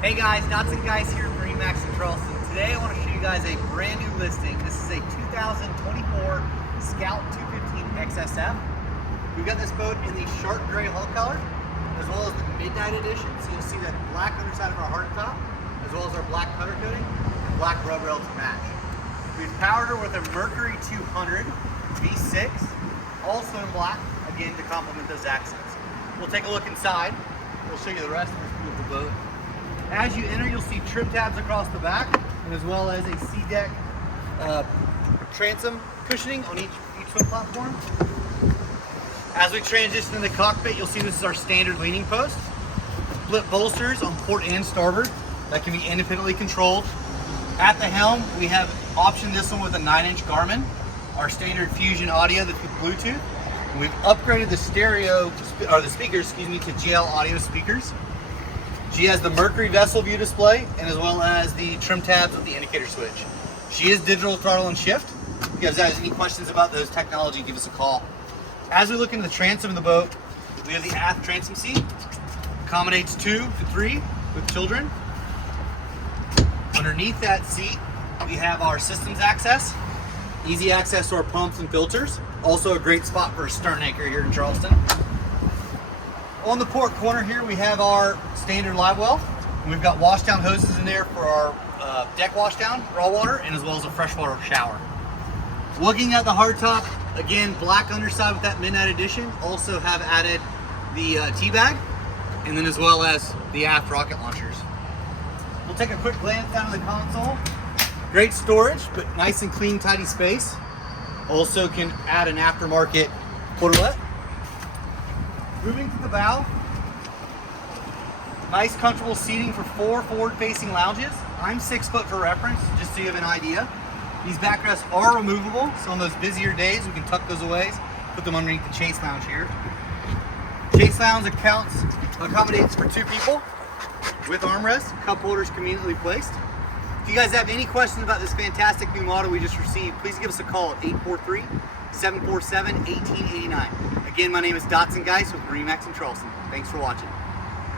Hey guys, Dotson Guys here at MarineMax Charleston. Today I want to show you guys a brand new listing. This is a 2024 Scout 215 XSF. We've got this boat in the shark gray hull color, as well as the midnight edition. So you'll see that black underside of our hardtop, as well as our black powder coating, and black rub rail to match. We've powered her with a Mercury 200 V6, also in black, again to complement those accents. We'll take a look inside. We'll show you the rest of this beautiful boat. As you enter, you'll see trim tabs across the back, and as well as a C-deck transom cushioning on each swim platform. As we transition in the cockpit, you'll see this is our standard leaning post. Split bolsters on port and starboard that can be independently controlled. At the helm, we have optioned this one with a 9-inch Garmin, our standard Fusion audio that's with Bluetooth. And we've upgraded the speakers, to GL audio speakers. She has the Mercury vessel view display, and as well as the trim tabs with the indicator switch. She is digital throttle and shift. If you guys have any questions about those technology, give us a call. As we look into the transom of the boat, we have the aft transom seat. Accommodates 2 to 3 with children. Underneath that seat, we have our systems access. Easy access to our pumps and filters. Also a great spot for a stern anchor here in Charleston. On the port corner here, we have our standard live well. We've got washdown hoses in there for our deck washdown, raw water, and as well as a freshwater shower. Looking at the hardtop, again, black underside with that midnight edition. Also have added the T-bag, and then as well as the aft rocket launchers. We'll take a quick glance down to the console. Great storage, but nice and clean, tidy space. Also can add an aftermarket portalette. Moving to the bow, nice comfortable seating for 4 forward-facing lounges. I'm 6 foot for reference, just so you have an idea. These backrests are removable, so on those busier days, we can tuck those away, put them underneath the chase lounge here. Chase lounge accommodates for 2 people with armrests, cup holders conveniently placed. If you guys have any questions about this fantastic new model we just received, please give us a call at 843-747-1889. Again, my name is Dotson Guys with MarineMax Charleston. Thanks for watching.